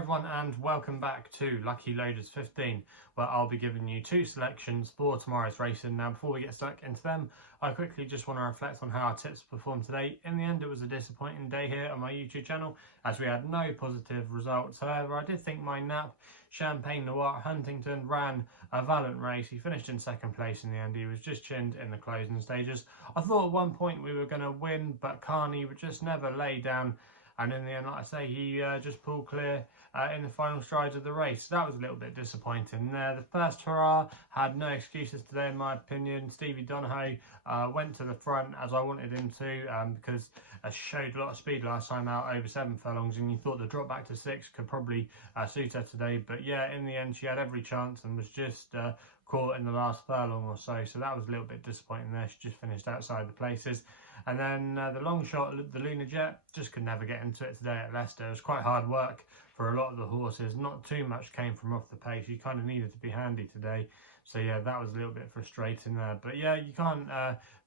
everyone and welcome back to Lucky Loaders 15, where I'll be giving you two selections for tomorrow's racing. Now before we get stuck into them, I quickly just want to reflect on how our tips performed today. In the end, it was a disappointing day here on my YouTube channel as we had no positive results. However, I did think my nap, Champagne Noir Huntington, ran a valiant race. He finished in second place in the end. He was just chinned in the closing stages. I thought at one point we were going to win, but Carney would just never lay down. And in the end, like I say, he just pulled clear in the final strides of the race. So that was a little bit disappointing there. The first hurrah had no excuses today, in my opinion. Stevie Donahoe went to the front as I wanted him to because showed a lot of speed last time out over 7 furlongs, and you thought the drop back to 6 could probably suit her today. But yeah, in the end, she had every chance and was just caught in the last furlong or so. So that was a little bit disappointing there. She just finished outside the places. And then the Longshot, the Lunar Jet, just could never get into it today at Leicester. It was quite hard work for a lot of the horses. Not too much came from off the pace. You kind of needed to be handy today. So yeah, that was a little bit frustrating there. But yeah, you can't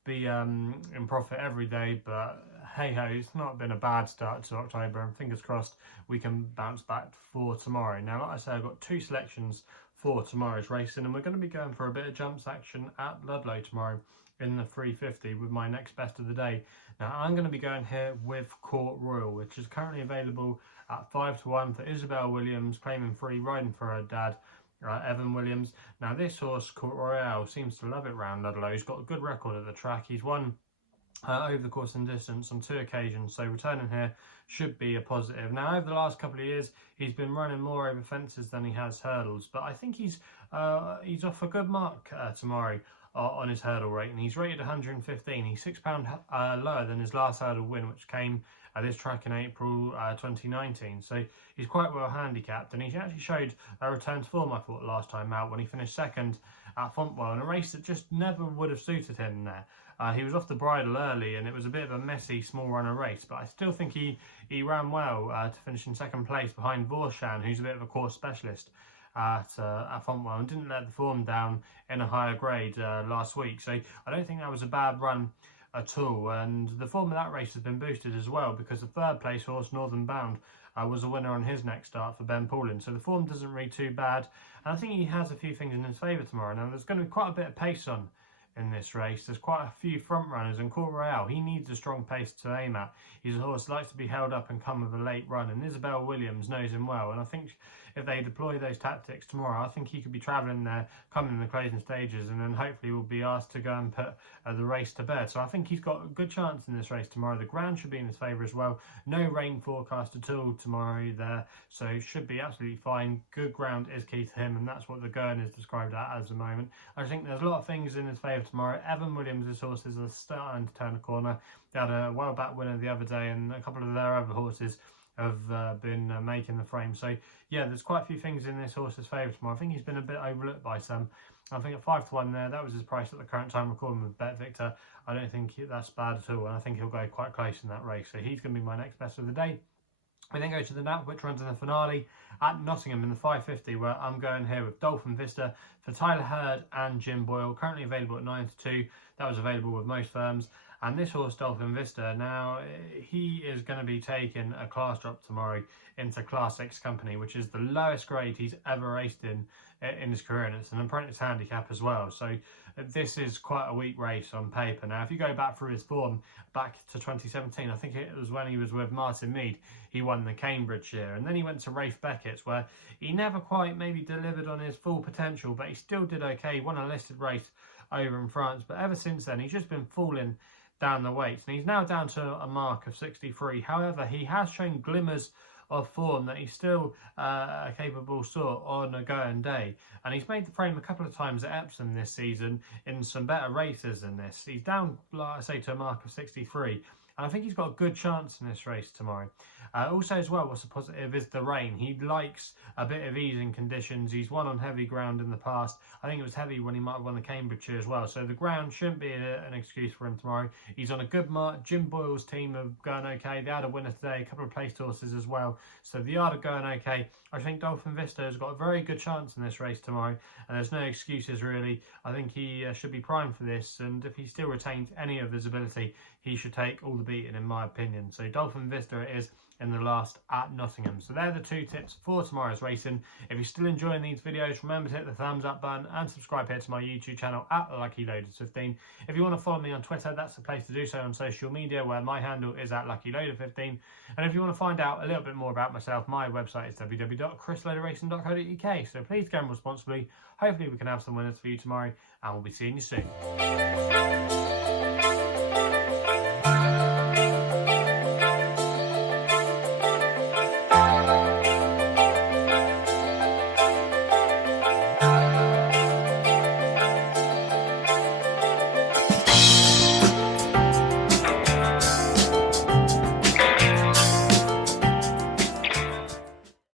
be in profit every day. But hey ho, it's not been a bad start to October. And fingers crossed we can bounce back for tomorrow. Now, like I said, I've got two selections for tomorrow's racing. And we're going to be going for a bit of jumps action at Ludlow tomorrow in the 350 with my next best of the day. Now I'm going to be going here with Court Royale, which is currently available at 5-1 for Isabel Williams, claiming free, riding for her dad, Evan Williams. Now this horse, Court Royale, seems to love it round Ludlow. He's got a good record at the track. He's won over the course and distance on 2 occasions, so returning here should be a positive. Now over the last couple of years he's been running more over fences than he has hurdles, but I think he's off a good mark tomorrow on his hurdle rate, and he's rated 115. He's £6 lower than his last hurdle win, which came at this track in April 2019. So he's quite well handicapped, and he actually showed a return to form, I thought, last time out when he finished second at Fontwell in a race that just never would have suited him there. He was off the bridle early, and it was a bit of a messy small runner race, but I still think he ran well to finish in second place behind Vorshan, who's a bit of a course specialist at Fontwell, and didn't let the form down in a higher grade last week. So I don't think that was a bad run at all, and the form of that race has been boosted as well because the third place horse Northern Bound was a winner on his next start for Ben Paulin. So the form doesn't read too bad, and I think he has a few things in his favour tomorrow. Now there's going to be quite a bit of pace on in this race. There's quite a few front runners, and Court Royale, he needs a strong pace to aim at. He's a horse that likes to be held up and come with a late run, and Isabel Williams knows him well, and I think if they deploy those tactics tomorrow, I think he could be travelling there, coming in the closing stages, and then hopefully will be asked to go and put the race to bed. So I think he's got a good chance in this race tomorrow. The ground should be in his favour as well. No rain forecast at all tomorrow there, so should be absolutely fine. Good ground is key to him, and that's what the Gurn is described as the moment. I think there's a lot of things in his favour tomorrow. Evan Williams' horses are starting to turn the corner. They had a well back winner the other day, and a couple of their other horses have been making the frame. So yeah, there's quite a few things in this horse's favour tomorrow. I think he's been a bit overlooked by some. I think at 5-1 there, that was his price at the current time recording with Bet Victor. I don't think that's bad at all, and I think he'll go quite close in that race. So he's going to be my next best of the day. We then go to the nap, which runs in the finale at Nottingham in the 550, where I'm going here with Dolphin Vista for Tyler Hurd and Jim Boyle, currently available at 9-2. That was available with most firms. And this horse, Dolphin Vista, now he is going to be taking a class drop tomorrow into Class 6 company, which is the lowest grade he's ever raced in his career, and it's an apprentice handicap as well. So this is quite a weak race on paper. Now, if you go back through his form back to 2017, I think it was when he was with Martin Mead, he won the Cambridgeshire, and then he went to Rafe Beckett's, where he never quite maybe delivered on his full potential, but he still did okay. He won a listed race over in France, but ever since then he's just been falling down the weights, and he's now down to a mark of 63. However, he has shown glimmers of form that he's still a capable sort on a going day, and he's made the frame a couple of times at Epsom this season in some better races than this. He's down, like I say, to a mark of 63, and I think he's got a good chance in this race tomorrow. Also as well, what's a positive is the rain. He likes a bit of easing conditions. He's won on heavy ground in the past. I think it was heavy when he might have won the Cambridgeshire as well. So the ground shouldn't be an excuse for him tomorrow. He's on a good mark. Jim Boyle's team are going okay. They had a winner today, a couple of placed horses as well. So the yard are going okay. I think Dolphin Vista has got a very good chance in this race tomorrow, and there's no excuses really. I think he should be primed for this, and if he still retains any of his ability, he should take all the beating in my opinion. So Dolphin Vista it is in the last at Nottingham. So they're the 2 tips for tomorrow's racing. If you're still enjoying these videos, remember to hit the thumbs up button and subscribe here to my YouTube channel at LuckyLoaders15. If you want to follow me on Twitter, that's the place to do so on social media, where my handle is at LuckyLoader15. And if you want to find out a little bit more about myself, my website is www.chrisloaderracing.co.uk. So please gamble responsibly. Hopefully we can have some winners for you tomorrow, and we'll be seeing you soon.